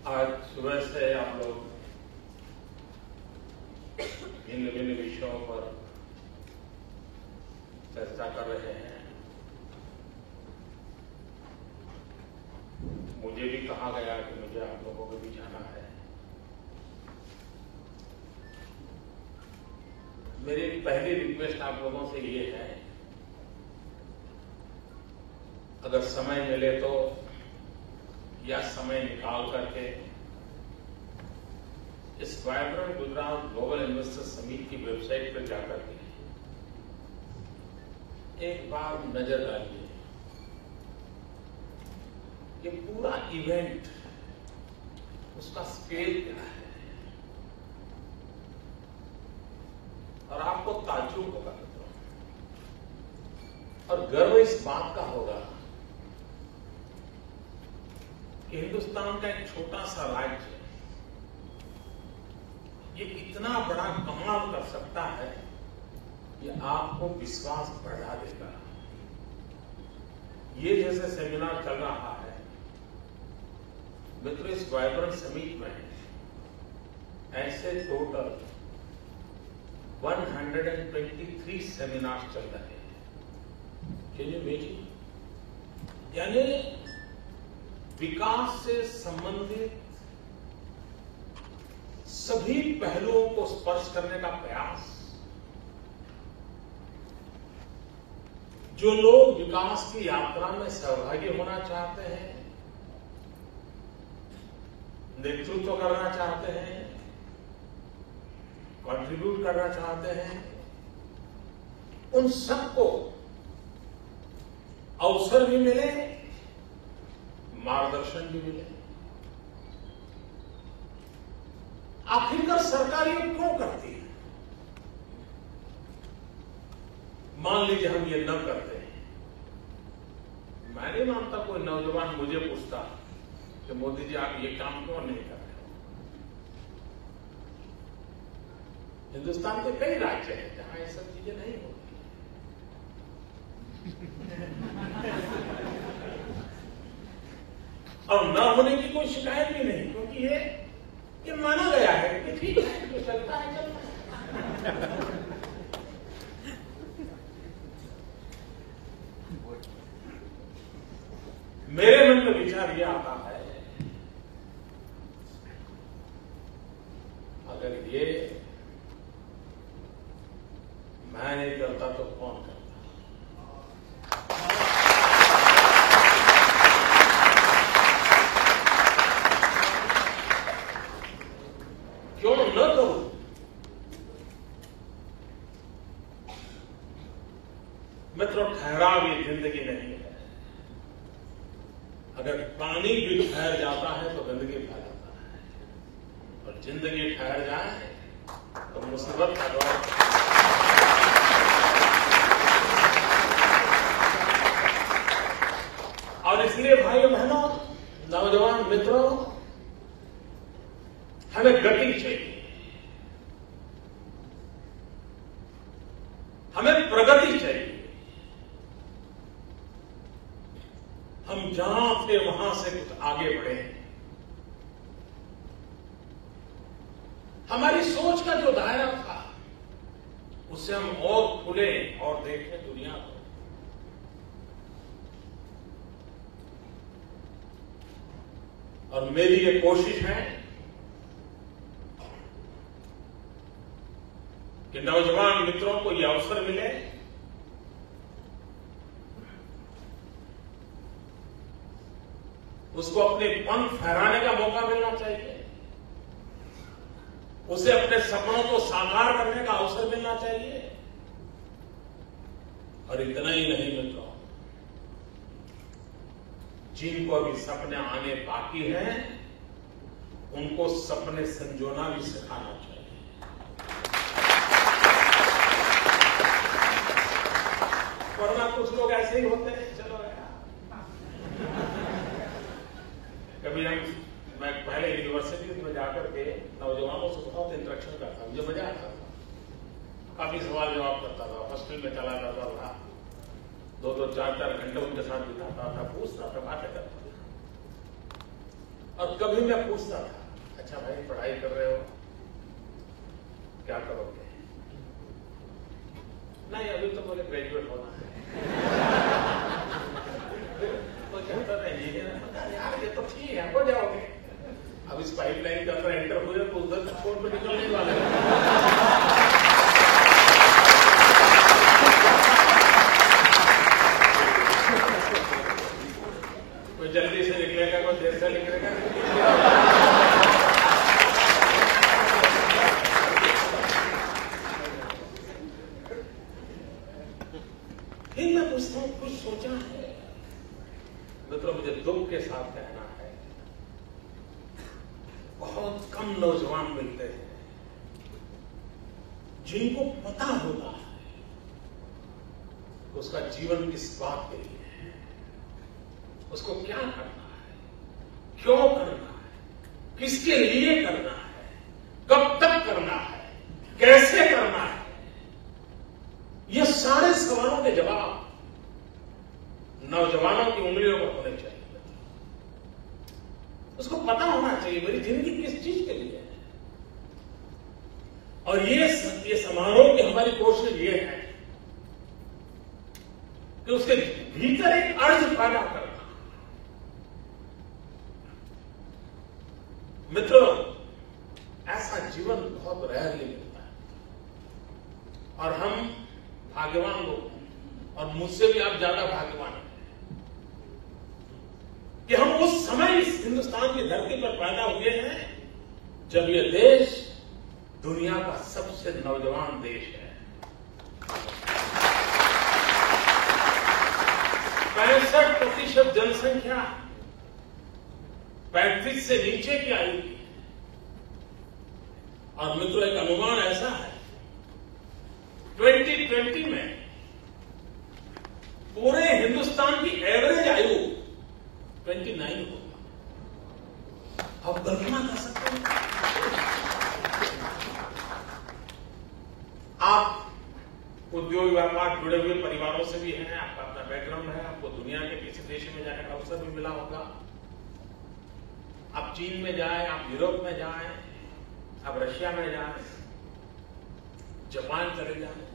आज सुबह से आप लोग भिन्न भिन्न विषयों पर चर्चा कर रहे हैं। मुझे भी कहा गया कि मुझे आप लोगों को भी जाना है। मेरी पहली रिक्वेस्ट आप लोगों से ये है, अगर समय मिले तो या समय निकाल करके इस vibrant Gujarat global investor summit की वेबसाइट पर जाकर के एक बार नजर डालिए। ये पूरा इवेंट, उसका स्केल क्या है, और आपको ताज्जुब होगा और गर्व इस बात का होगा कि हिंदुस्तान का एक छोटा सा राज्य ये इतना बड़ा कमाल कर सकता है, ये आपको विश्वास बढ़ा देगा। ये जैसे सेमिनार चल रहा है मित्रों, इस वाइब्रेंट समिट में ऐसे टोटल 123 सेमिनार चल रहे हैं। Can you imagine? यानी विकास से संबंधित सभी पहलुओं को स्पर्श करने का प्रयास। जो लोग विकास की यात्रा में सहभागी होना चाहते हैं, नेतृत्व करना चाहते हैं, कंट्रीब्यूट करना चाहते हैं, उन सबको अवसर भी मिले, मार्गदर्शन भी मिले। आखिरकार सरकार ये क्यों करती है? मान लीजिए हम ये न करते हैं, मैं नहीं मानता कोई नौजवान मुझे पूछता कि मोदी जी आप ये काम क्यों नहीं कर रहे हो। हिंदुस्तान के कई राज्य हैं जहां ये सब चीजें नहीं होती। और न होने की कोई शिकायत भी नहीं, क्योंकि ये माना गया है कि ठीक है, जो चलता है चलता है। मेरे मन में विचार यह आता है, अगर ये मैं नहीं करता तो कौन करता? क्यों न करूं? मित्रों, ठहराव ये जिंदगी नहीं है। अगर पानी भी ठहर जाता है तो गंदगी फैल जाता है, और जिंदगी ठहर जाए तो मुसीबत का दौर। और इसलिए भाइयों बहनों, नौजवान मित्रों, हमें गति चाहिए, हमें प्रगति चाहिए। हम जहां थे वहां से कुछ आगे बढ़े। हमारी सोच का जो दायरा था उससे हम और खुले और देखें दुनिया को। और मेरी ये कोशिश है कि नौजवान मित्रों को ये अवसर मिले, उसको अपने पंख फहराने का मौका मिलना चाहिए, उसे अपने सपनों को साकार करने का अवसर मिलना चाहिए। और इतना ही नहीं मित्रों, जिनको अभी सपने आने बाकी हैं, उनको सपने संजोना भी सिखाना चाहिए। वरना कुछ लोग ऐसे ही होते हैं, चलो कभी मैं पहले यूनिवर्सिटी में जाकर के नौजवानों से बहुत इंटरेक्शन करता, मुझे मजा आता था। काफी सवाल जवाब करता था, हॉस्टल में चला जाता था, 2-2, 4-4 घंटे उनके साथ बिताता था, पूछता था, बातें करता था। और कभी मैं पूछता था, अच्छा भाई पढ़ाई कर रहे हो, क्या करोगे? नहीं, अभी तो मुझे ग्रेजुएट होना है। तो कहता था इंजीनियर, यार ये तो ठीक है, हो जाओगे। अब इस पाइपलाइन का अगर एंटर हुए तो उधर से छोड़ पर निकलने वाले हैं। कोई जल्दी से निकलेगा, कोई देर से निकलेगा। फिर मैं पूछता हूं, कुछ सोचा है? मित्रों, मुझे दुख के साथ कहना है, बहुत कम नौजवान मिलते हैं जिनको पता होता है उसका जीवन किस बात के लिए है, उसको क्या करना है, क्यों करना है, किसके लिए करना है, कब तक करना है, कैसे करना है। ये सारे सवालों के जवाब नौजवानों की उंगलियों पर होने चाहिए। उसको पता होना चाहिए मेरी जिंदगी किस चीज के लिए है। और ये समारोह की हमारी कोशिश ये है कि उसके भीतर एक अर्ज पैदा करना। मित्रों, ऐसा जीवन बहुत रेयरली मिलता है और हम भाग्यवान लोग हैं, और मुझसे भी आप ज्यादा भाग्यवान हैं कि हम उस समय इस हिंदुस्तान की धरती पर पैदा हुए हैं जब यह देश दुनिया का सबसे नौजवान देश है। 65% जनसंख्या 35 से नीचे की आयु की है। और मित्रों, एक अनुमान ऐसा है 2020 में पूरे हिंदुस्तान की एवरेज आयु 29 होगा। आप कल्पना कर सकते हैं? आप उद्योग व्यापार जुड़े हुए परिवारों से भी हैं, आपका अपना बैकग्राउंड है, आपको दुनिया के किसी देश में जाने का अवसर भी मिला होगा। आप चीन में जाएं, आप यूरोप में जाएं, आप रशिया में जाएं, जापान चले जाएं।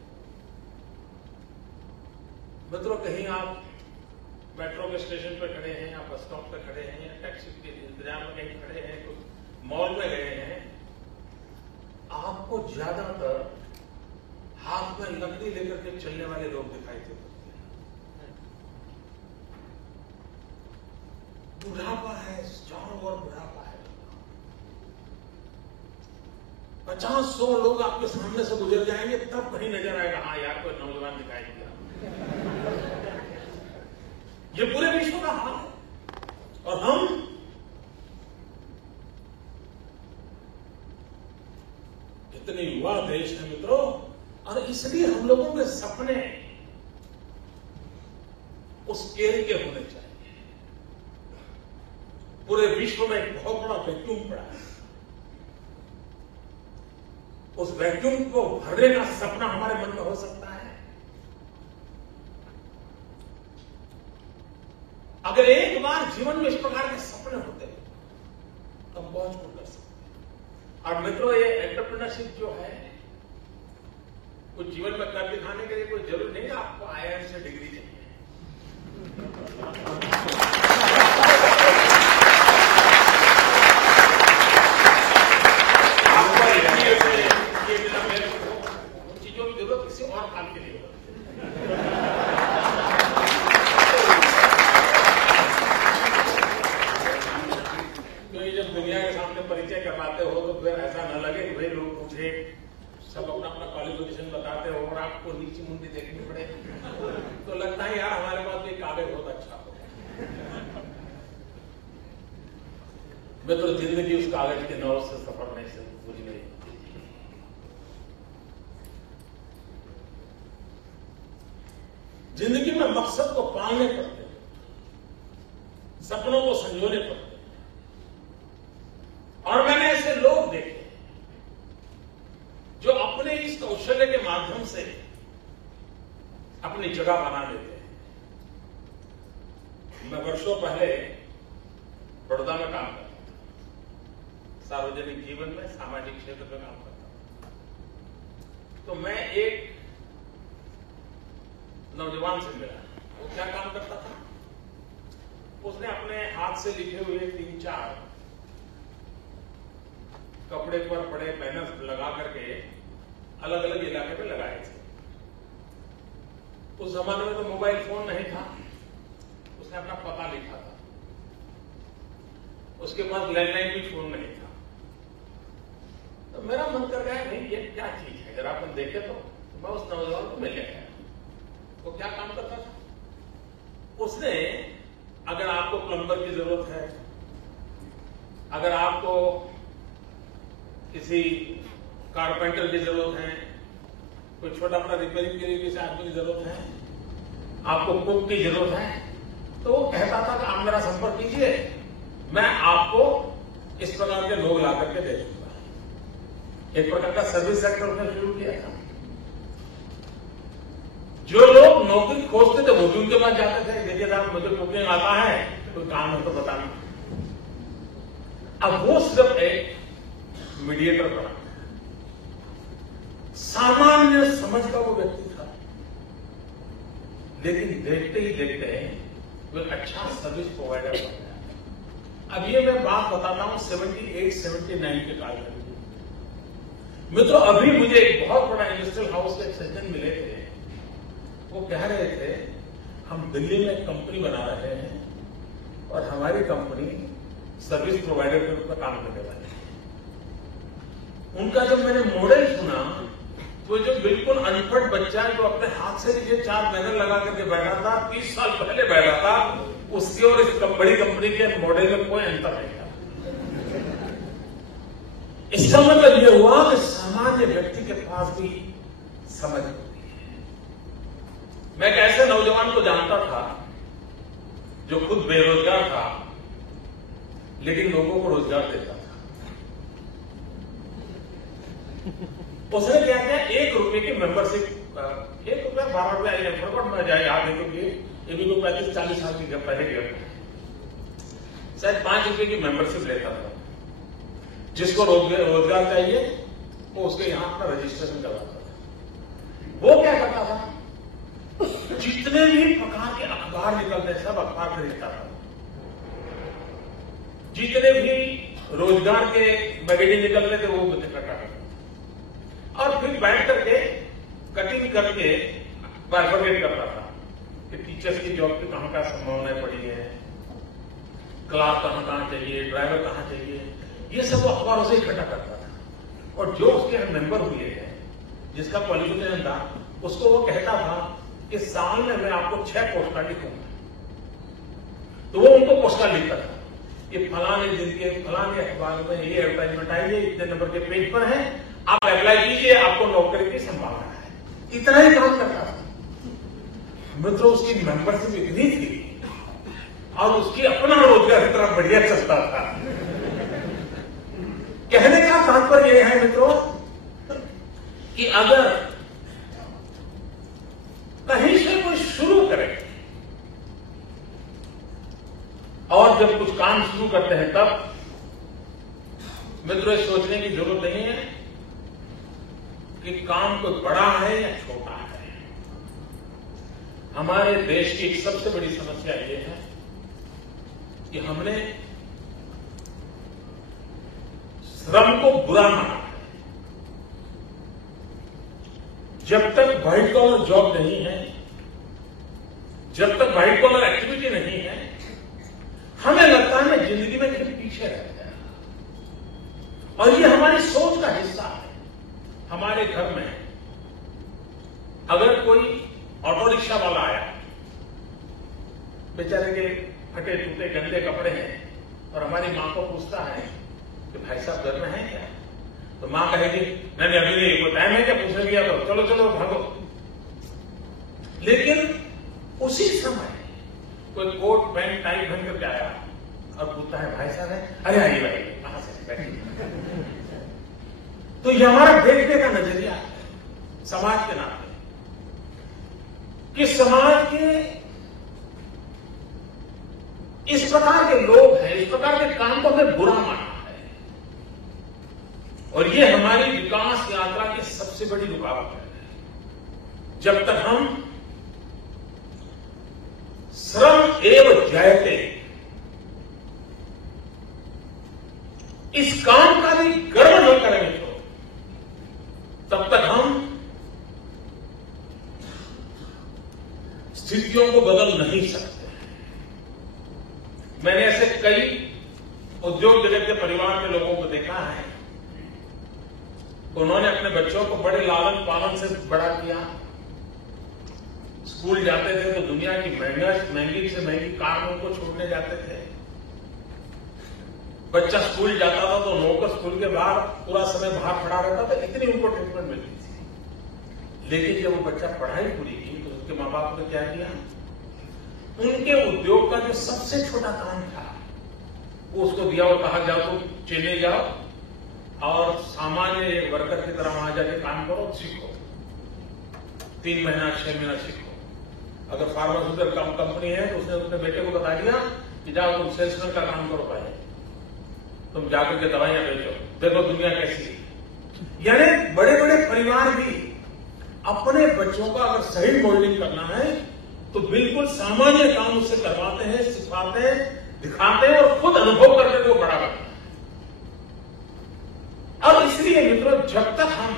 मित्रों, कहीं आप मेट्रो के स्टेशन पर खड़े हैं, आप बस स्टॉप पर खड़े हैं, या टैक्सी के इंतजार में कहीं खड़े हैं, कुछ मॉल में गए हैं, आपको ज्यादातर हाथ में लकड़ी लेकर के चलने वाले लोग दिखाई देते हैं। बुढ़ापा है, चारों ओर बुढ़ापा है। 50-100 लोग आपके सामने से गुजर जाएंगे, तब कहीं नजर आएगा, हाँ यार कोई नौजवान दिखाई दिया। ये पूरे विश्व का हाल है। और हम इतने युवा देश है मित्रों, और इसलिए हम लोगों के सपने उस स्केल के होने चाहिए। पूरे विश्व में एक बहुत बड़ा वैक्यूम पड़ा है, उस वैक्यूम को भरने का सपना हमारे मन में हो सकता है। अगर एक बार जीवन में इस प्रकार के सपने होते तो हम बहुत कुछ कर सकते। और मित्रों, ये एंटरप्रेन्योरशिप जो है, कुछ जीवन में कर दिखाने के लिए कोई जरूरी नहीं है आपको IIM से डिग्री चाहिए। आपको MBA से ये मिला, मेरे को उन चीजों की जरूरत किसी और काम के लिए होती है। जब दुनिया के सामने परिचय करवाते हो तो फिर ऐसा न लगे कि भाई लोग पूछे, सब अपना अपना क्वालिफिकेशन बताते हो और आपको नीचे मुंडी देखनी पड़े, तो लगता है यार हमारे पास भी कागज बहुत अच्छा हो। मैं तो जिंदगी उस कागज के नौ से सफर नहीं से पूरी नहीं होती। जिंदगी में मकसद को पाने पड़ते, सपनों को संजोने पड़ते। और मैंने ऐसे लोग देखे जो अपने इस कौशल्य के माध्यम से अपनी जगह बना लेते हैं। मैं वर्षों पहले बड़ौदा में काम करता था। सार्वजनिक जीवन में, सामाजिक क्षेत्र में काम करता था। तो मैं एक नौजवान से मिला। वो क्या काम करता था? उसने अपने हाथ से लिखे हुए 3-4 कपड़े पर पड़े बैनर्स लगा करके अलग अलग इलाके में लगाए थे। उस जमाने में तो मोबाइल फोन नहीं था। उसने अपना पता लिखा था। उसके पास लैंडलाइन भी फोन नहीं था। तो मेरा मन कर गया, नहीं ये क्या चीज है, अगर अपन देखे तो मैं उस नौजवान को मिल गया। वो क्या काम करता था? उसने, अगर आपको प्लम्बर की जरूरत है, अगर आपको किसी कारपेंटर की जरूरत है, कोई छोटा मोटा रिपेयरिंग के लिए किसी आदमी की जरूरत है, आपको कुक की जरूरत है, तो वो कहता था कि आप मेरा संपर्क कीजिए, मैं आपको इस प्रकार के लोग ला करके दे दूंगा। एक प्रकार का सर्विस सेक्टर उसने शुरू किया था। जो लोग नौकरी खोजते थे वो भी उनके पास जाते थे, देखिए साहब मुझे कुकिंग आता है, कोई काम है तो बताना। अब वो सिर्फ एक मीडिएटर बना, सामान्य समझ का वो व्यक्ति था, लेकिन देखते ही देखते वो अच्छा सर्विस प्रोवाइडर बन गया। अब ये मैं बात बताता हूं 78-79 के काल में। मित्रों, अभी मुझे एक बहुत बड़ा इंडस्ट्रियल हाउस के सज्जन मिले थे। वो कह रहे थे, हम दिल्ली में एक कंपनी बना रहे हैं और हमारी कंपनी सर्विस प्रोवाइडर के रूप में काम करने वाली है। उनका जब मैंने मॉडल सुना, तो जो बिल्कुल अनपढ़ बच्चा है, जो अपने हाथ से ये 4 बैनर लगा करके बैठा था, 30 साल पहले बैठा था, उसकी और इस बड़ी कंपनी के मॉडल में कोई अंतर नहीं था। इसका मतलब यह हुआ कि सामान्य व्यक्ति के पास भी समझ होती है। मैं एक ऐसे नौजवान को जानता था जो खुद बेरोजगार था, लेकिन लोगों को रोजगार देता था। उसने क्या किया, 1 रुपए की मेंबरशिप, 1 रुपया 12 रुपया फटाफट में जाए याद है, क्योंकि ये भी 35-40 साल की पहले गया, शायद 5 रुपए की मेंबरशिप लेता था। जिसको रोजगार चाहिए वो उसके यहां अपना रजिस्ट्रेशन करवाता था। वो क्या करता था, जितने भी प्रकार के अखबार निकलते सब अखबार खरीदता था। जितने भी रोजगार के मैगजीन निकलते थे वो इकट्ठा करता था और फिर बैठ करके कटिंग करके बाइफरकेट करता था कि टीचर्स की जॉब की कहां कहां संभावनाएं पड़ी है, क्लार्क कहां कहां चाहिए, ड्राइवर कहां चाहिए, ये सब वो अखबारों से इकट्ठा करता था। और जो उसके मेंबर हुए हैं, जिसका क्वालिफिकेशन था, उसको वो कहता था कि साल में मैं आपको 6 पोस्ट कार्ड लिखूंगा। तो वो उनको पोस्ट कार्ड लिखता था कि फलाने दिन के फलाने अखबार में ये एडवर्टाइजमेंट आई है, इतने नंबर के पेज पर है, आप अप्लाई कीजिए, आपको नौकरी की संभावना है। इतना ही काम करता था। मित्रों, उसकी मेंबरशिप इतनी थी और उसकी अपना रोजगार इतना बढ़िया चलता था। कहने का तात्पर्य यह है मित्रों कि अगर कहीं से कोई शुरू करे और जब कुछ काम शुरू करते हैं तब मित्रों सोचने की जरूरत नहीं है कि काम कोई बड़ा है या छोटा है। हमारे देश की एक सबसे बड़ी समस्या यह है कि हमने श्रम को बुरा माना है। जब तक व्हाइट कॉलर जॉब नहीं है, जब तक व्हाइट कॉलर एक्टिविटी नहीं है, हमें लगता है मैं जिंदगी में कहीं पीछे रह गया। और ये हमारी सोच का हिस्सा है। हमारे घर में अगर कोई ऑटो रिक्शा वाला आया, बेचारे के फटे टूटे गंदे कपड़े हैं और हमारी मां को पूछता है कि भाई साहब घर में है क्या, तो मां कहेगी नहीं अभी नहीं, कोई टाइम है क्या पूछने गया, तो चलो चलो भागो। लेकिन उसी समय कोई कोट पैंट टाई पहन करके आया और पूछता है भाई साहब है, अरे आइए भाई कहां से बैठिए। तो ये हमारा देखने का नजरिया है समाज के नाते कि समाज के इस प्रकार के लोग हैं, इस प्रकार के काम को हमें बुरा माना है। और ये हमारी विकास यात्रा की सबसे बड़ी रुकावट है। जब तक हम श्रम एव जयते इस काम का भी गर्व न करेंगे तो तब तक हम स्थितियों को बदल नहीं सकते। मैंने ऐसे कई उद्योग जगत के परिवार के लोगों को देखा है, उन्होंने अपने बच्चों को बड़े लालन पालन से बड़ा किया। स्कूल जाते थे तो दुनिया की महंगी से महंगी कार में उनको छोड़ने जाते थे। बच्चा स्कूल जाता था तो नौकर स्कूल के बाहर पूरा समय बाहर खड़ा रहता था, इतनी उनको ट्रीटमेंट मिलती थी। लेकिन जब वो बच्चा पढ़ाई पूरी की तो उसके माँ बाप ने क्या किया, उनके उद्योग का जो सबसे छोटा काम था वो उसको दिया और कहा जाओ तो चेन्नई जाओ और सामान्य एक वर्कर की तरह वहां जाके काम करो, सीखो। 3 महीना 6 महीना सीखो। अगर फार्मास्यूटिकल कंपनी है तो उसने अपने बेटे को बता दिया कि जाओ तुम सेल्समैन का काम करो, पहले तुम जाकर के दवाइयां बेचो, देखो दुनिया कैसी है। यानी बड़े बड़े परिवार भी अपने बच्चों का अगर सही मोल्डिंग करना है तो बिल्कुल सामान्य काम उससे करवाते हैं, सिखाते हैं, दिखाते हैं और खुद अनुभव करके वो बड़ा करते हैं। अब इसलिए मित्रों, जब तक हम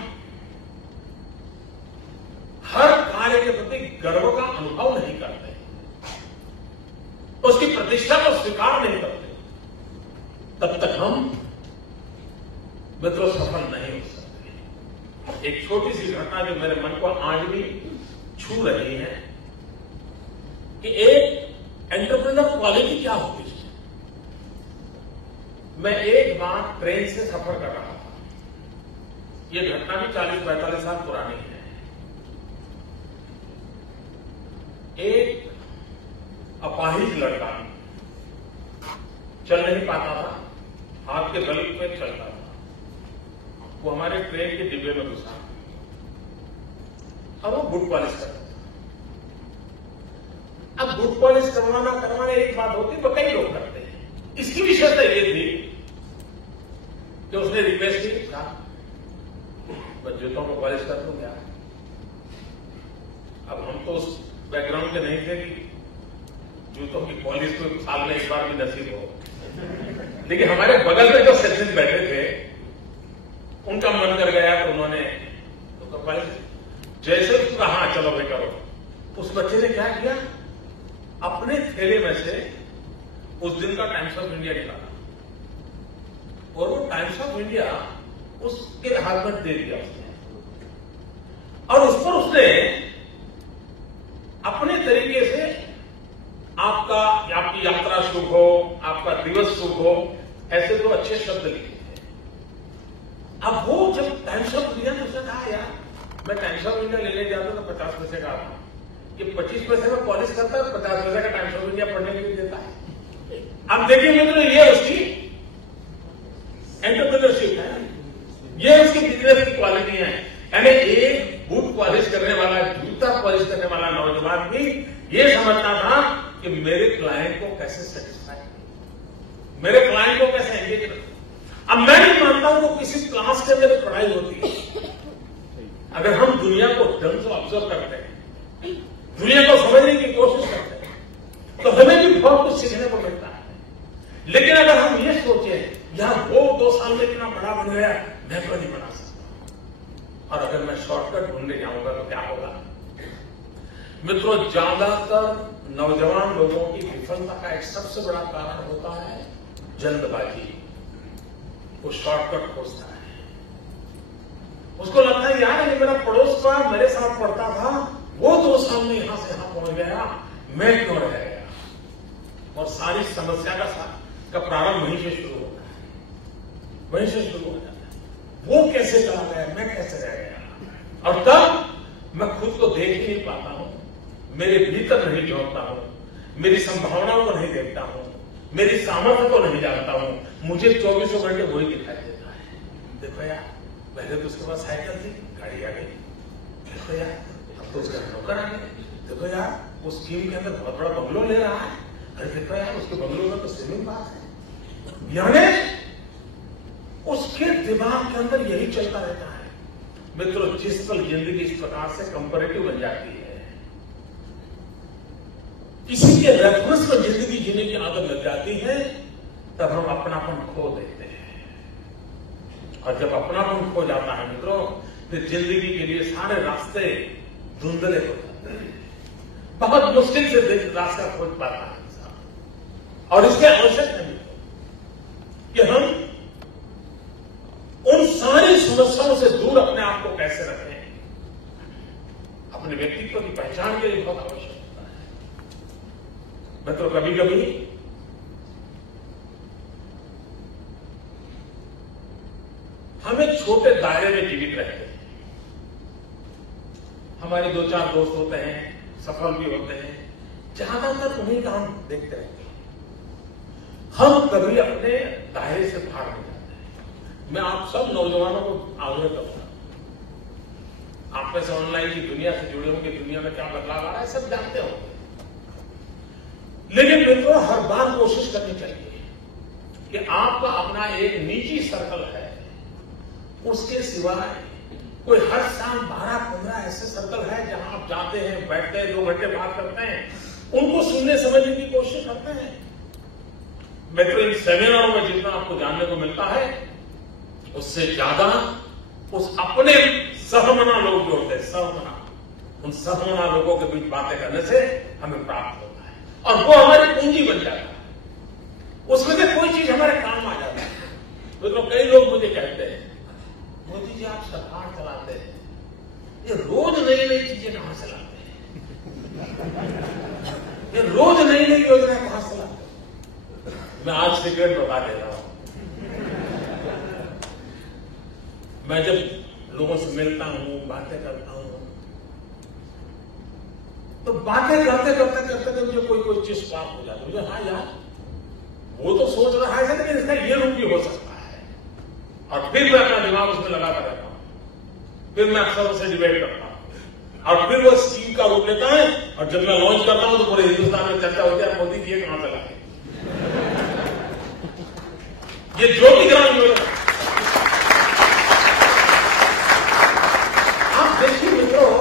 हर कार्य के प्रति गर्व का अनुभव नहीं करते, उसकी प्रतिष्ठा को स्वीकार नहीं करते, तब तक हम मित्रों सफल नहीं हो सकते। एक छोटी सी घटना जो मेरे मन को आज भी छू रही है कि एक एंटरप्रेन्योर क्वालिटी क्या होती है। मैं एक बार ट्रेन से सफर कर रहा था, यह घटना भी 40-45 साल पुरानी है। एक अपाहिज लड़का चल नहीं पाता था, हाथ के बल पे चलता था, वो हमारे ट्रेन के डिब्बे में घुसा और वो बूट पॉलिश करता था। अब बूट पॉलिश करवाना एक बात होती, तो कई लोग करते हैं। इसकी विशेषता ये थी कि उसने रिक्वेस्ट की, बस जूतों को पॉलिश कर दूं क्या। अब हम तो उस बैकग्राउंड के नहीं थे कि जूतों की पॉलिश को साल में एक बार भी नसीब हो, लेकिन हमारे बगल में जो सेक्शन बैठे थे उनका मन कर गया तो उन्होंने तो पॉलिश जैसे उसका हाँ चलो भाई करो। उस बच्चे ने क्या किया, अपने थैले में से उस दिन का टाइम्स ऑफ इंडिया निकाला और वो टाइम्स ऑफ इंडिया उसके हाथ में दे दिया उसने, और उस पर उसने अपने तरीके से आपकी यात्रा शुभ हो, आपका दिवस शुभ हो, ऐसे तो अच्छे शब्द लिखे थे। अब वो जब टाइम्स ऑफ इंडिया ने उसने कहा, यार मैं टाइम्स ऑफ इंडिया लेने जाता तो 50 पैसे का आता, ये 25 पैसे में पॉलिश करता है, 50 पैसे का टाइम्स ऑफ इंडिया पढ़ने के लिए देता है। अब देखिए मित्रों, ये उसकी एंटरप्रेन्योरशिप है, ये उसकी बिजनेस की क्वालिटी है। यानी एक बूट पॉलिश करने वाला, जूता पॉलिश करने वाला नौजवान भी ये समझता था कि मेरे क्लाइंट को कैसे सेटिस्फाई, मेरे क्लाइंट को कैसे एंगेज रखूं। अब मैं नहीं मानता हूं कि किसी क्लास के अंदर पढ़ाई होती है। अगर हम दुनिया को ढंग से ऑब्जर्व करते हैं, दुनिया को समझने की कोशिश करते हैं, तो हमें भी बहुत कुछ सीखने को मिलता है। लेकिन अगर हम ये सोचे यार वो 2 साल में इतना बड़ा बन गया, मैं तो नहीं बना सकता, और अगर मैं शॉर्टकट ढूंढने जाऊंगा तो क्या होगा। मित्रों, ज्यादातर नौजवान लोगों की विफलता का एक सबसे बड़ा कारण होता है जल्दबाजी। वो शॉर्टकट खोजता है, उसको लगता है यार ये मेरा पड़ोस का मेरे साथ पढ़ता था, वो 2 साल में यहां से यहां पहुंच गया, मैं क्यों रह गया। और सारी समस्या का प्रारंभ वहीं से शुरू होता है, वहीं से शुरू हो जाता है। वो कैसे चला गया, मैं कैसे रह गया। और तब मैं खुद को देख ही नहीं पाता हूं, मेरे भीतर नहीं जोड़ता हूं, मेरी संभावनाओं को नहीं देखता हूं, मेरी सामर्थ्य को नहीं जानता हूं। मुझे 24 घंटे वही दिखाई देता है। देखो यार, पहले तो उसके पास साइकिल थी, गाड़ी आ गई। देखो यार, अब तो उसका नौकर आ गए। देखो यार, वो स्कीम के अंदर बहुत बड़ा बंगलो ले रहा है। अरे देखो यार, उसके बंगलो में तो स्विमिंग बार है। यानी उसके दिमाग के अंदर यही चलता रहता है। मित्रों, जिस पल जिंदगी इस प्रकार से कंपैरेटिव बन जाती है, किसी के रेफरेंस में जिंदगी जीने की आदत लग जाती है, तब हम अपनापन खो देते हैं। और जब अपनापन खो जाता है मित्रों, फिर जिंदगी के लिए सारे रास्ते धुंधले हो जाते हैं। बहुत मुश्किल से रास्ता खोज पाता है इंसान। और इसके आवश्यक है कि हम उन सारी समस्याओं से दूर अपने आप को कैसे रखें, अपने व्यक्तित्व की पहचान के लिए बहुत आवश्यक होता है। मित्रों, कभी कभी हम एक छोटे दायरे में जीवित रहते हैं। हमारे 2-4 दोस्त होते हैं, सफल भी होते हैं, ज्यादातर उन्हीं का हम देखते रहते हैं। हम कभी अपने दायरे से बाहर नहीं जाते हैं। मैं आप सब नौजवानों को आग्रह करूंगा, आप में से ऑनलाइन की दुनिया से जुड़े होंगे, दुनिया में क्या बदलाव आ रहा है सब जानते होंगे। लेकिन मित्रों, हर बार कोशिश करनी चाहिए कि आपका अपना एक निजी सर्कल है, उसके सिवाय कोई हर शाम 12-15 ऐसे सर्कल है जहां आप जाते हैं, बैठते हैं, 2 घंटे बात करते हैं, उनको सुनने समझने की कोशिश करते हैं। मित्रों, इन सेमिनारों में जितना आपको जानने को मिलता है, उससे ज्यादा उस अपने सहमना लोग जो होते हैं, सहमना, उन सहमना लोगों के बीच बातें करने से हमें प्राप्त होता है, और वो हमारी पूंजी बन जाता है। उसमें से कोई चीज हमारे काम आ जाता है। मित्रों, कई लोग मुझे कहते हैं, मोदी जी आप सरकार चलाते हैं, ये रोज नई नई चीजें कहां से लाते हैं, ये रोज नई नई योजना कहां से लाते हैं। मैं आज सीक्रेट बता दे रहा हूं। मैं जब लोगों से मिलता हूं, बातें करता हूं, तो बातें करते करते करते मुझे कोई चीज प्राप्त हो जाती है। मुझे हाँ यार, वो तो सोच रहा है लेकिन इसका ये रूप भी हो सकता है। और फिर मैं अपना दिमाग उसमें लगाता रहता हूं, फिर मैं अक्सर उससे डिबेट करता हूं, और फिर वो स्कीम का रूप लेता है, और जब मैं लॉन्च करता हूं तो पूरे हिंदुस्तान में चर्चा होती है, मोदी जी ये कहां से लाए, ये ज्योति ग्राम योजना। आप देखिए मित्रों,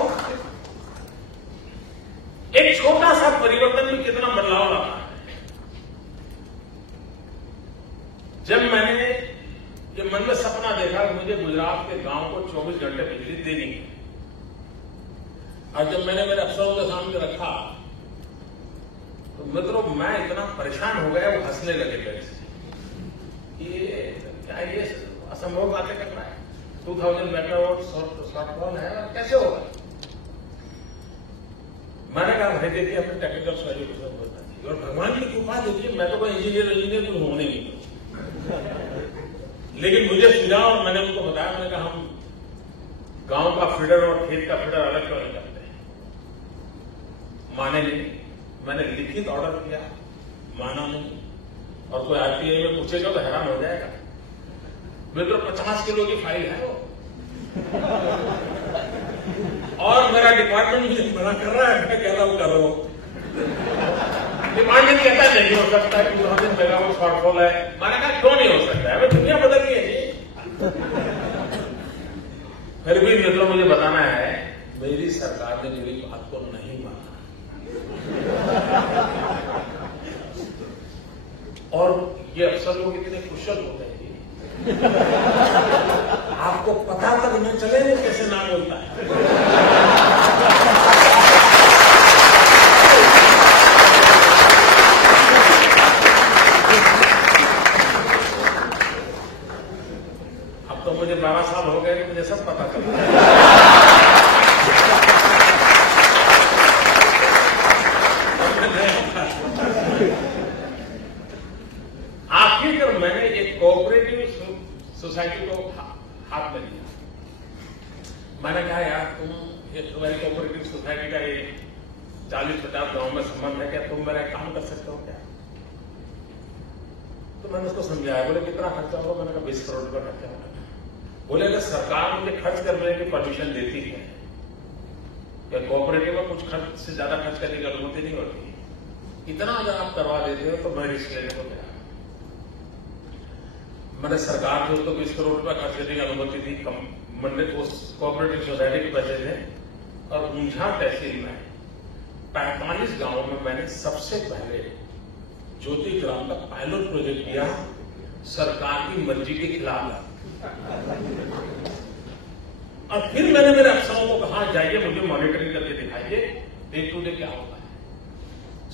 एक छोटा सा परिवर्तन में कितना बदलाव लाता है। जब मैंने ये मन में सपना देखा कि मुझे गुजरात के गांव को 24 घंटे बिजली देनी है, और जब मैंने मेरे अफसरों के सामने रखा, तो मित्रों मैं इतना परेशान हो गया, वो हंसने लगे मेरे से। ये क्या, ये असंभव बातें कर रहा है, 2000 मेगावाट शॉर्टफॉल है, और कैसे होगा। मैंने कहा भाई देखिए, अपने टेक्निकल सॉल्यूशन होता है, और भगवान की कृपा देखिए, मैं तो कोई इंजीनियर कुछ होने नहीं, लेकिन मुझे सुझा और मैंने उनको बताया, मैंने कहा हम गांव का फीडर और खेत का फीडर अलग क्यों नहीं करते हैं। माने नहीं, मैंने लिखित ऑर्डर किया, माना नहीं, और कोई आरटीआई में पूछेगा तो हैरान हो जाएगा। मित्रों 50 किलो की फाइल है वो, और मेरा डिपार्टमेंट मुझे मना कर रहा है, मैं कह रहा हूं करो। डिपार्टमेंट कहता नहीं हो सकता है कि 2000 मेगावाट शॉर्टफॉल है। मैंने कहा क्यों नहीं हो सकता है, दुनिया बदल गई है जी। फिर भी मित्रों मुझे बताना है, मेरी सरकार ने मेरी बात को नहीं माना, और ये अफसर लोग इतने कुशल होते हैं जी, आपको पता तक न चले वो कैसे ना बोलता है। अब तो मुझे 12 साल हो गए, मुझे सब पता चला। आखिरकार मैंने एक कोऑपरेटिव सोसाइटी को हाथ में लिया। मैंने कहा यार तुम, ये तुम्हारी कोऑपरेटिव सोसाइटी का ये 40-50 गांव में संबंध है, क्या तुम मेरा काम कर सकते हो क्या। तो मैंने उसको समझाया, बोले कितना खर्चा होगा, मैंने कहा 20 करोड़ रुपया खर्चा होगा। बोले अगर सरकार मुझे खर्च करने की परमिशन देती है, या कोऑपरेटिव में कुछ खर्च से ज्यादा खर्च करने की अनुमति नहीं होती, इतना अगर आप करवा देते हो तो मैं रिस्क लेने को तैयार। मैंने सरकार से तो 20 करोड़ रुपया खर्च करने की अनुमति दी। कोऑपरेटिव सोसाइटी के पैसे थे और ऊंझा तहसील में 45 गांवों में मैंने सबसे पहले ज्योति ग्राम का पायलट प्रोजेक्ट किया, सरकार की मर्जी के खिलाफ। और फिर मैंने मेरे अफसरों को कहा, जाइए मुझे मॉनिटरिंग करके दिखाइए डे टू डे क्या होता है।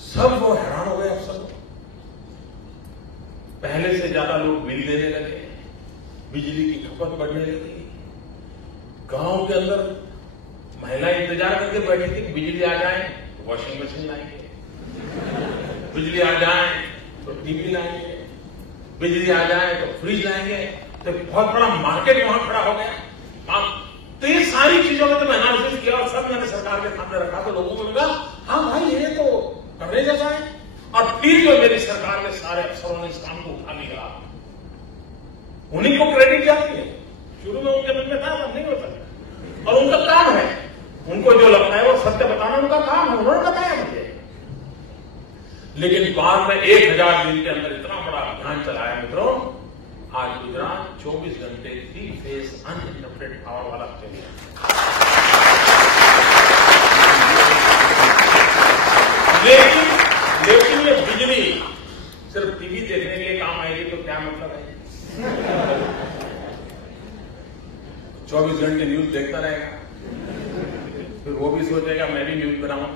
सब वो हैरान हो गए अफसर। पहले से ज्यादा लोग बिल देने लगे, बिजली की खपत बढ़ने लगी। गांव के अंदर महिलाएं इंतजार करके बैठी थी कि बिजली आ जाए तो वॉशिंग मशीन लाएंगे, बिजली आ जाए तो टीवी लाएंगे, बिजली आ जाए तो फ्रिज लाएंगे। तो बहुत बड़ा मार्केट वहां खड़ा हो गया। तो ये सारी चीजों में तो मैं एनालिसिस किया और सब मैंने सरकार के सामने रखा, तो लोगों को लगा हाँ भाई ये तो करने जैसा है। और फिर जो मेरी सरकार के सारे अफसरों ने इस काम को उठा लिया, उन्हीं को क्रेडिट जाती है। शुरू में उनके मन में था सब नहीं हो सकता, और उनका काम है, उनको जो लगता है वो सत्य बताना उनका काम है, उन्होंने बताया मुझे। लेकिन बाद में 1000 दिन के अंदर इतना बड़ा अभियान चलाया मित्रों, आज गुजरात 24 घंटे 3 फेज अनइंटरप्टेड पावर वाला चल गया। लेकिन ये बिजली सिर्फ टीवी देखने के लिए काम आएगी तो क्या मतलब है? 24 घंटे न्यूज देखता रहेगा, फिर वो भी सोचेगा मैं भी न्यूज बनाऊं।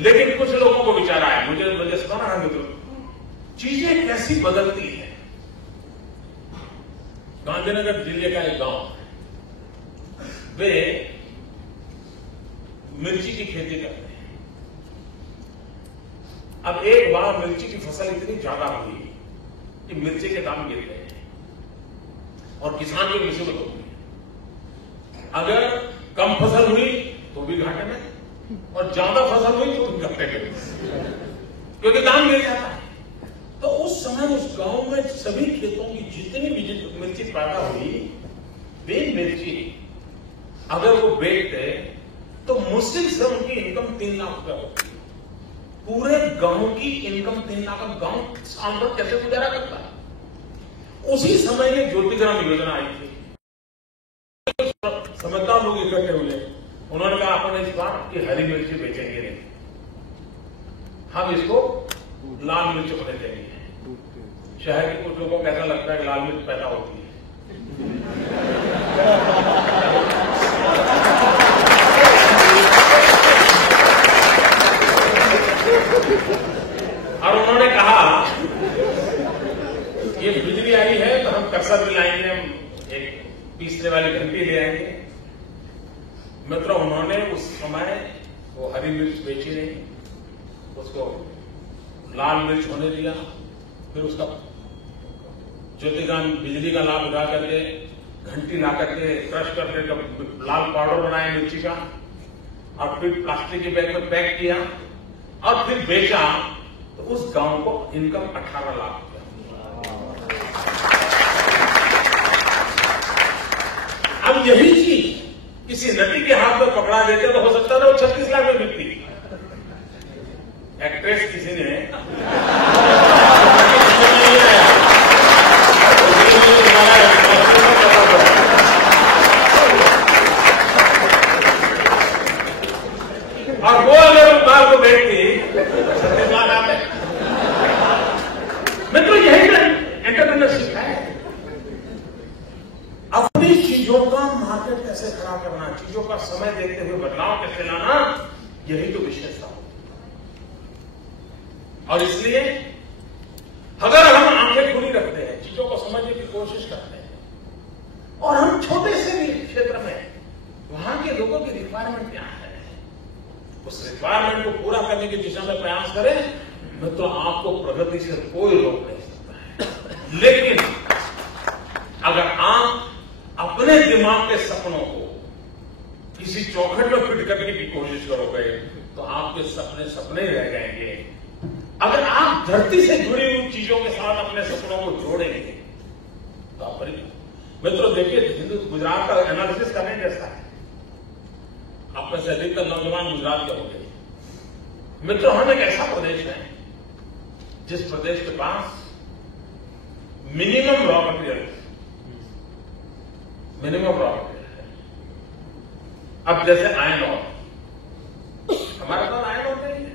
लेकिन कुछ लोगों को विचार आया, मुझे सुना है मित्रों, चीजें कैसी बदलती है। गांधीनगर जिले का एक गांव, वे मिर्ची की खेती करते हैं। अब एक बार मिर्ची की फसल इतनी ज्यादा हुई कि मिर्ची के दाम गिर गए और किसान की मुसीबत हो गई। अगर कम फसल हुई तो भी घाटे में, और ज्यादा फसल हुई तो भी घाटे में, क्योंकि दाम गिर जाता है। तो उस समय उस गांव में सभी खेतों की जितनी भी मिर्ची पैदा हुई, वे मिर्ची अगर वो बेचते तो मुश्किल से उनकी इनकम 3 लाख रुपया होती। पूरे गांव की इनकम 3 लाख। गांव साल भर कैसे गुजारा करता है? उसी समय ये ज्योति ग्राम योजना आई थी। समझदार लोग इकट्ठे हुए, उन्होंने कहा अपन इस बार की हरी मिर्ची बेचेंगे नहीं, हम इसको लाल मिर्च होने देंगे। शहर के कुछ लोगों को ऐसा लगता है कि लाल मिर्च पैदा होती है। और उन्होंने कहा ये बिजली आई है तो हम कसर भी लाएंगे, हम एक पीसने वाली घंटी ले आएंगे। मित्रों, उन्होंने उस समय वो हरी मिर्च बेची नहीं, उसको लाल मिर्च होने दिया। फिर उसका ज्योतिग्राम बिजली का लाभ उठा करके घंटी ला करके क्रश करके लाल पाउडर बनाया मिर्ची का, और फिर प्लास्टिक के बैग में पैक किया और फिर बेचा। तो उस गांव को इनकम 18 लाख रुपया। अब यही चीज किसी नटी के हाथ में पकड़ा देते तो हो सकता था वो 36 लाख में बिकती। एक्ट्रेस किसी ने और वो अगर माल को बेचती 36 लाख आते। मित्रों, यही एंटरप्रेन्योरशिप है। अपनी चीजों का मार्केट कैसे खड़ा करना, चीजों का समय देखते हुए बदलाव कैसे लाना, यही तो विशेषता हो। और इसलिए अगर हम आंखें खुली रखते हैं, चीजों को समझने की कोशिश करते हैं, और हम छोटे से भी क्षेत्र में वहां के लोगों की रिक्वायरमेंट क्या है, उस रिक्वायरमेंट को पूरा करने की दिशा में प्रयास करें, मित्रों, आपको प्रगति से कोई रोक नहीं सकता है। लेकिन अगर आप अपने दिमाग के सपनों को किसी चौखट में फिट करने की कोशिश करोगे तो आपके सपने सपने ही रह जाएंगे। अगर आप धरती से जुड़ी हुई चीजों के साथ अपने सपनों को जोड़ेंगे तो आप मित्रों, देखिए गुजरात का एनालिसिस करने जैसा है। आप में से अधिकतर नौजवान गुजरात के होंगे। मित्रों, हम एक ऐसा प्रदेश है जिस प्रदेश के पास मिनिमम रॉ मटेरियल है। अब जैसे आयरन ओर, हमारे पास आयरन ओर नहीं है,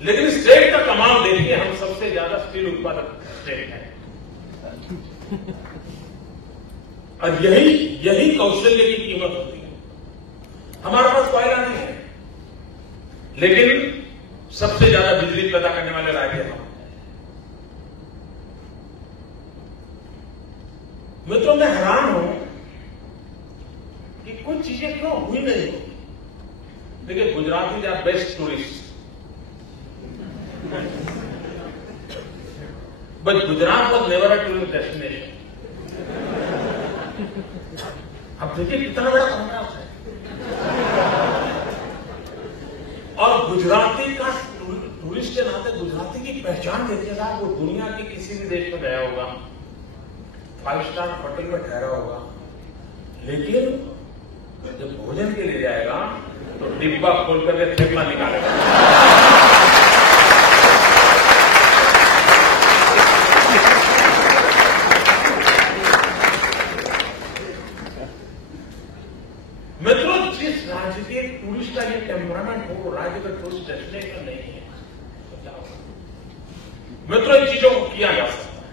लेकिन स्टेट का कमाल देखिए, हम सबसे ज्यादा स्टील उत्पादक स्टेट है। और यही कौशल्य की कीमत होती है। हमारे पास कोयला नहीं है, लेकिन सबसे ज्यादा बिजली पैदा करने वाले राज्य हम। मित्रों, मैं हैरान हूं कि कुछ चीजें क्यों हुई नहीं होती। देखिए, Gujarati they are best tourist, but Gujarat was never a tourist destination. अब देखिए कितना बड़ा कॉन्ट्रास्ट है। और गुजराती का टूरिस्ट के नाते गुजराती की पहचान देखिएगा, वो दुनिया के किसी भी देश में गया होगा, 5 स्टार होटल में ठहरा होगा, लेकिन जब भोजन के लिए जाएगा तो डिब्बा खोल करके थेपला निकालेगा। मित्रों, जिस राज्य के टूरिस्ट का ये टेम्परामेंट हो, वो राज्य का टूरिस्ट डेस्टिनेशन नहीं है, तो क्या होगा? मित्रों, इन चीजों को किया जा सकता है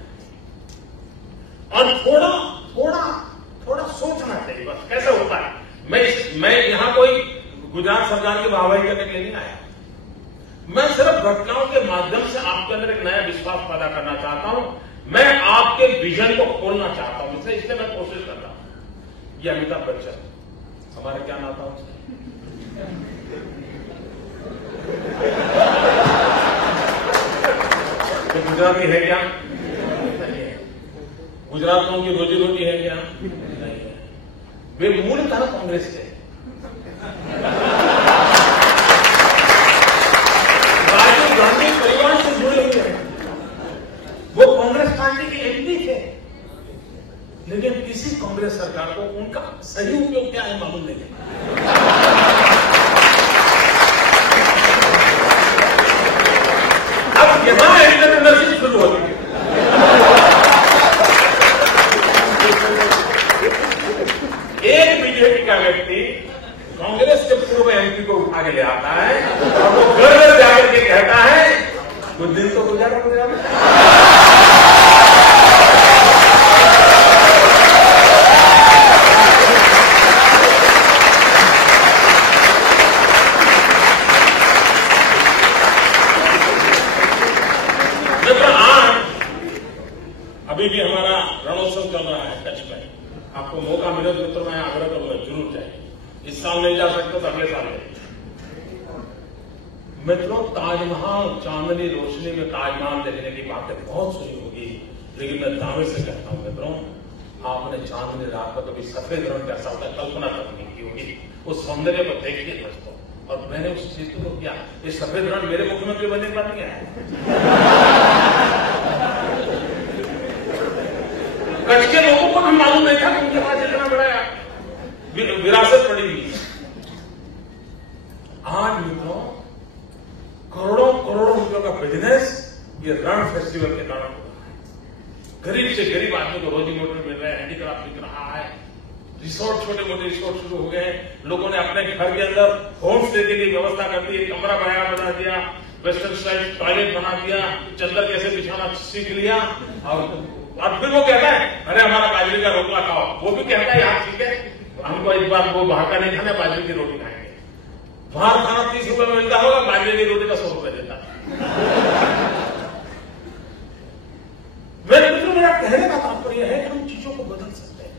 और थोड़ा सोचना चाहिए। बस कैसे होता है? मैं यहां कोई गुजरात सरकार की वाहवाही करने के लिए नहीं आया। मैं सिर्फ घटनाओं के माध्यम से आपके अंदर एक नया विश्वास पैदा करना चाहता हूं। मैं आपके विजन को खोलना चाहता हूं, इसलिए मैं कोशिश कर रहा हूं। ये अमिताभ बच्चन, हमारा क्या नाता उससे? तो गुजराती है क्या? नहीं है। गुजरातियों की रोजी रोटी है क्या? नहीं है। वे मूलतः कांग्रेस से, राजीव गांधी परिवार से जुड़े हुए हैं। वो कांग्रेस पार्टी के एमपी थे, लेकिन किसी कांग्रेस सरकार को उनका सही उपयोग क्या है मालूम नहीं है। अब यहां एंटरप्रेन्योरशिप शुरू होती है। एक बीजेपी का व्यक्ति कांग्रेस के पूर्व एमपी को उठा के ले आता है और वो घर घर जाकर के कहता है कुछ दिन तो गुजारा अभी भी हमारा रणोत्सव चल रहा है कच्छ में। आपको मौका मिले तो मित्रों, मैं आग्रह करूंगा जरूर जाइए। इस साल नहीं जा सकते तो अगले साल जाइए। मित्रों, ताजमहल, चांदनी रोशनी में ताजमहल देखने की बातें बहुत सुनी होगी, लेकिन मैं दावे से कहता हूं मित्रों, आपने चांदनी रात को कभी सफेद रण कैसा होता है कल्पना तक नहीं की होगी। उस सौंदर्य को देखिए दोस्तों, और मैंने उस चित्र को किया। ये सफेद रण मेरे मुख्यमंत्री बनने के बाद नहीं आया। कच्छ के लोगों को भी मालूम नहीं था कि उनके पास इतना बड़ा विरासत पड़ी हुई। आज मित्रों, करोड़ों रुपयों का बिजनेस ये रण फेस्टिवल के कारण हो रहा है। गरीब से गरीब आदमी को रोजी रोटी मिल रहा है, हैंडीक्राफ्ट बिक रहा है, रिसोर्ट, छोटे मोटे रिसोर्ट शुरू हो गए हैं। लोगों ने अपने घर के अंदर होम स्टे के लिए व्यवस्था कर दी, कमरा बना दिया, वेस्टर्न स्टाइल टॉयलेट बना दिया, चद्दर कैसे बिछाना सीख लिया। और फिर वो कहता है अरे हमारा बाजरे का रोटला खाओ। वो भी कहता है यार ठीक है, हमको एक बार वो बाहर का नहीं खाना, बाजरे की रोटी खाएंगे। बाहर खाना 30 रुपए में मिलता होगा, बाजरे की रोटी का 100 रुपए देता है। मेरा कहने का तात्पर्य है कि हम चीजों को बदल सकते हैं।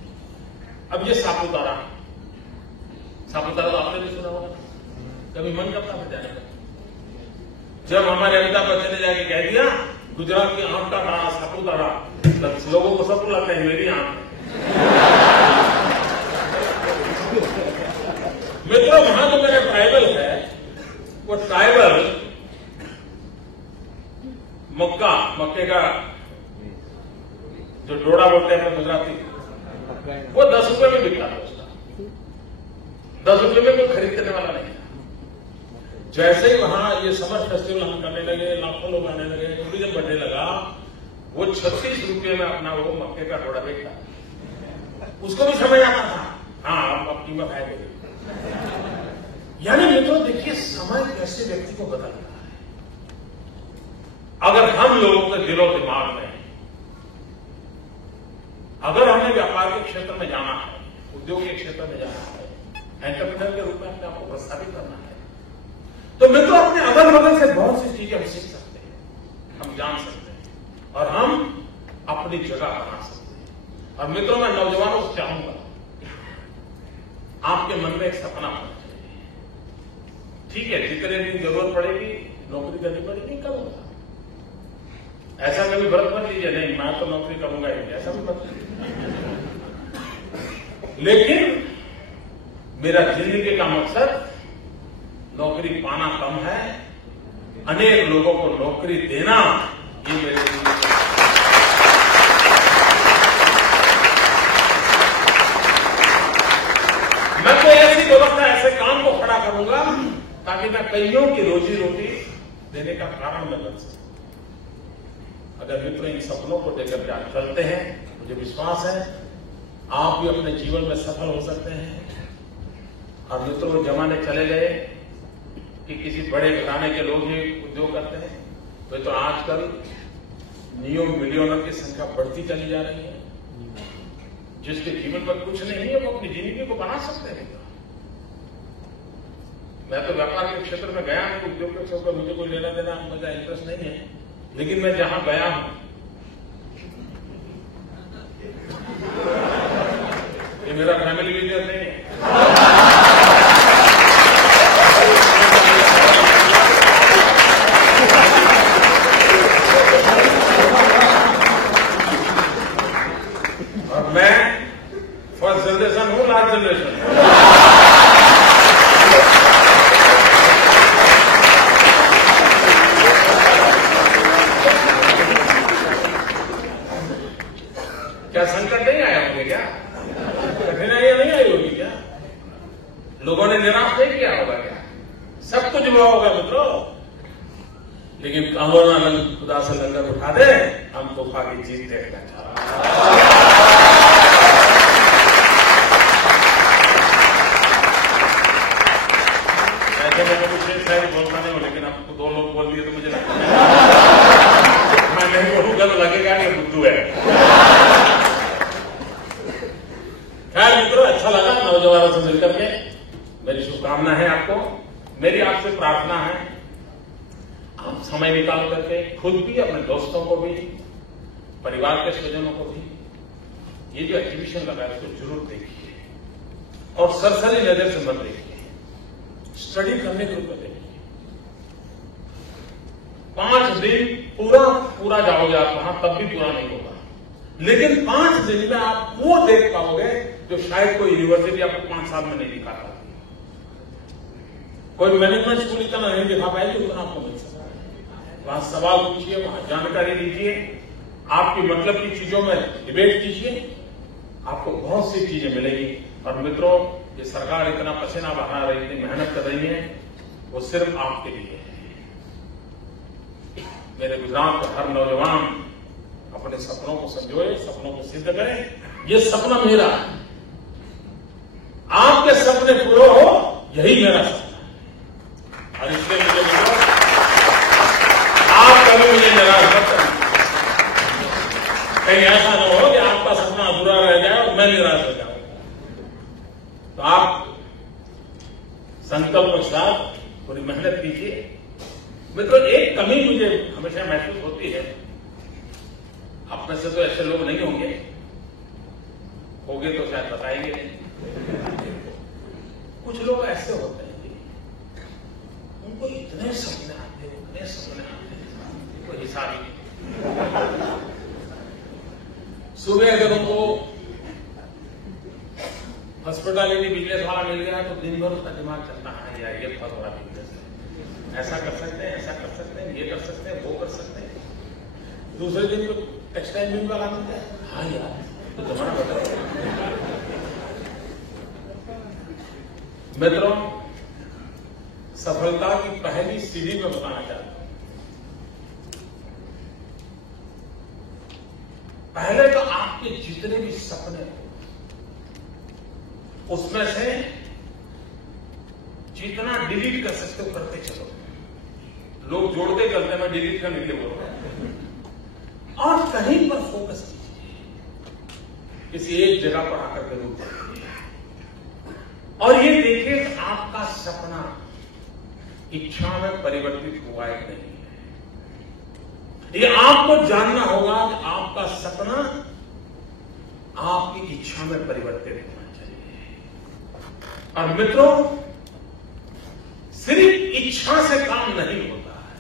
अब ये सापुतारा तो आपने भी सुना होगा, कभी मन करता है जाने का। जब हमारे अमिताभ बच्चन ने जाके कह दिया गुजरात की आंख का तारा सापुतारा, लोगों को सब लगता है मेरी आंख है। मित्रों, वहां जो मेरा ट्राइबल है, वो ट्राइबल मक्के का जो डोड़ा बोलते हैं गुजराती, वो 10 रुपए में बिकता है उसका। 10 रुपये में कोई खरीद करने वाला नहीं था। जैसे ही वहां ये समर फेस्टिवल हम करने लगे, लाखों लोग आने लगे, टूरिज्म बढ़ने लगा, वो 36 रुपये में अपना वो मक्के का डोडा बेचता। उसको भी समझ आता था, हाँ अब कीमत है। यानी मित्रों देखिए समय कैसे व्यक्ति को बदल रहा है। अगर हम लोगों के दिलो दिमाग में, अगर हमें व्यापार के क्षेत्र में जाना है, उद्योग के क्षेत्र में जाना है, एंटरप्रेन्योर के रूप में अपने आपको प्रस्तावित करना है, तो मित्रों अपने अगल बगल से बहुत सी चीजें हम सीख सकते हैं, हम जान सकते हैं और हम अपनी जगह बना सकते हैं। और मित्रों मैं नौजवानों से चाहूंगा आपके मन में एक सपना होना चाहिए। ठीक है, जितने दिन जरूरत पड़ेगी नौकरी करनी पड़ेगी, करूंगा। ऐसा कभी व्रत मत लीजिए, नहीं मैं तो नौकरी करूंगा ही, ऐसा भी मत लीजिए। लेकिन मेरा जिंदगी का मकसद नौकरी पाना कम है, अनेक लोगों को नौकरी देना, ये मेरे जिंदगी का। मैं तो ऐसी व्यवस्था, ऐसे काम को खड़ा करूंगा ताकि मैं कईयों की रोजी रोटी देने का कारण मैं बन सकूं। अगर मित्रों इन सपनों को लेकर के आप चलते हैं, मुझे विश्वास है आप भी अपने जीवन में सफल हो सकते हैं। और मित्रों जमाने चले गए कि किसी बड़े घराने के लोग ही उद्योग करते हैं, तो आजकल नियो मिलियनर की संख्या बढ़ती चली जा रही है। जिसके जीवन पर कुछ नहीं है वो अपनी जिंदगी को बना सकते हैं। मैं तो व्यापार के क्षेत्र में गया हूं, उद्योग के क्षेत्र में मुझे कोई लेना देना मुझे इंटरेस्ट नहीं है, लेकिन मैं जहां गया हूं, ये मेरा फैमिली बिजनेस नहीं है। और मैं फर्स्ट जनरेशन हूं, लास्ट जनरेशन हूं। क्या संकट नहीं आया होंगे? क्या कठिनाइयां नहीं आई होगी? क्या लोगों ने निराश नहीं किया होगा? क्या सब कुछ हुआ होगा मित्रों, लेकिन कहो ना खुदा से लंगर उठा दे, हम तोहफा की जीत देखना चाहते हैं। ऐसे मैं कुछ शायद बोलता नहीं हूं, लेकिन आपको 2 लोग बोल दिए तो मुझे लगता है मैं नहीं बोलूंगा तो लगेगा कि बुद्धू है। खैर मित्रों अच्छा लगा नौजवानों से मिलकर के, मेरी शुभकामना है आपको। मेरी आपसे प्रार्थना है आप समय निकाल करके खुद भी, अपने दोस्तों को भी, परिवार के स्वजनों को भी ये जो एग्जीबिशन लगा है इसको जरूर देखिए और सरसरी नजर से मत देखिए, स्टडी करने के रूप में देखिए। 5 दिन पूरा जाओगे आप वहां, तब भी पूरा नहीं होगा, लेकिन 5 दिन में आप वो देख पाओगे जो शायद कोई यूनिवर्सिटी आपको 5 साल में नहीं दिखा पाती। कोई मैनेजमेंट स्कूल इतना नहीं दिखा पाएगी उतना आपको मिल सकता है। वहां सवाल पूछिए, वहां जानकारी लीजिए, आपकी मतलब की चीजों में डिबेट कीजिए, आपको बहुत सी चीजें मिलेगी। और मित्रों ये सरकार इतना पसीना बहा रही, इतनी मेहनत कर रही है, वो सिर्फ आपके लिए है। मेरे गुजरात के हर नौजवान अपने सपनों को संजोए, सपनों को सिद्ध करें। ये सपना मेरा है, आपके सपने पूरे हो, यही मेरा सपना है। और इसलिए मुझे मित्रों आप कभी मुझे निराश मत करना। कहीं ऐसा न हो कि आपका सपना अधूरा रह जाए और मैं निराश हो जाऊं। तो आप संकल्प के साथ पूरी मेहनत कीजिए। मित्रों एक कमी मुझे हमेशा महसूस होती है, आप में से तो ऐसे लोग नहीं होंगे तो शायद बताएंगे नहीं। कुछ लोग ऐसे होते हैं उनको इतने सपने आते हैं, कोई हिसाब ही नहीं। सुबह अगर उनको हॉस्पिटैलिटी बिजनेस वाला मिल गया तो दिन भर उसका दिमाग चलता है, यार ये बहुत बड़ा बिजनेस है, ऐसा कर सकते हैं, ऐसा कर सकते हैं, ये कर सकते हैं, वो कर सकते हैं। दूसरे दिन को टेक्सटाइल मिल वाला मिलता है, हाँ यार तो जमाना बदल गया। मित्रों, सफलता की पहली सीढ़ी में बताना चाहता हूं। पहले तो आपके जितने भी सपने हो, उसमें से जितना डिलीट कर सकते हो करते चलो। लोग जोड़ते करते, मैं डिलीट करने के लिए बोल रहा हूं। और कहीं पर फोकस कीजिए, किसी एक जगह पर आकर के रुक जाइए और ये देखिए कि आपका सपना इच्छा में परिवर्तित हुआ है नहीं है। ये आपको जानना होगा कि आपका सपना आपकी इच्छा में परिवर्तित होना चाहिए। और मित्रों, सिर्फ इच्छा से काम नहीं होता है,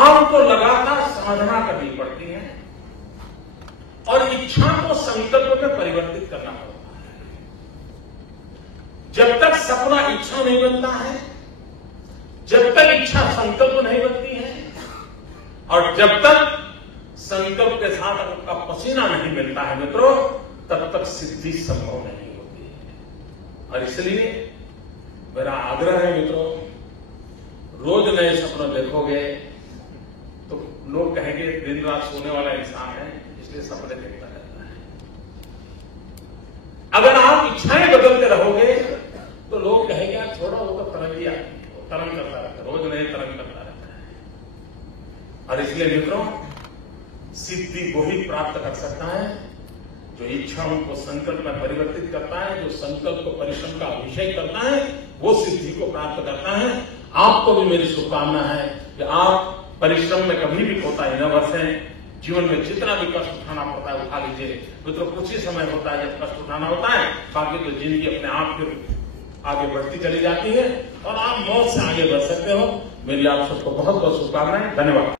आपको लगातार साधना करनी पड़ती है और इच्छा को संकल्प में परिवर्तित करना पड़ता है। जब तक सपना इच्छा नहीं बनता है, जब तक इच्छा संकल्प नहीं बनती है और जब तक संकल्प के साथ आपका पसीना नहीं मिलता है मित्रों, तब तक सिद्धि संभव नहीं होती है। और इसलिए मेरा आग्रह है मित्रों, रोज नए सपने देखोगे तो लोग कहेंगे दिन रात सोने वाला इंसान है, इसलिए सपने देखता रहता है। अगर आप इच्छाएं बदलते रहोगे तो लोग कहेंगे यार छोड़ो, वो तो तरंगी आती है, वो तरंग करता रहता है, रोज नए तरंग करता रहता है। और इसलिए मित्रों, सिद्धि वो ही प्राप्त कर सकता है जो इच्छाओं को संकल्प में परिवर्तित करता है, जो संकल्प को परिश्रम का अभिषेक करता है, वो सिद्धि को प्राप्त करता है। आपको भी मेरी शुभकामना है कि आप परिश्रम में कभी भी कोताही न बरसें। जीवन में जितना भी कष्ट उठाना पड़ता है उठा लीजिए मित्रों। कुछ ही समय होता है जब कष्ट उठाना होता है, बाकी तो जिंदगी अपने आप फिर आगे बढ़ती चली जाती है और आप मौत से आगे बढ़ सकते हो। मेरी आप सबको बहुत बहुत शुभकामनाएं। धन्यवाद।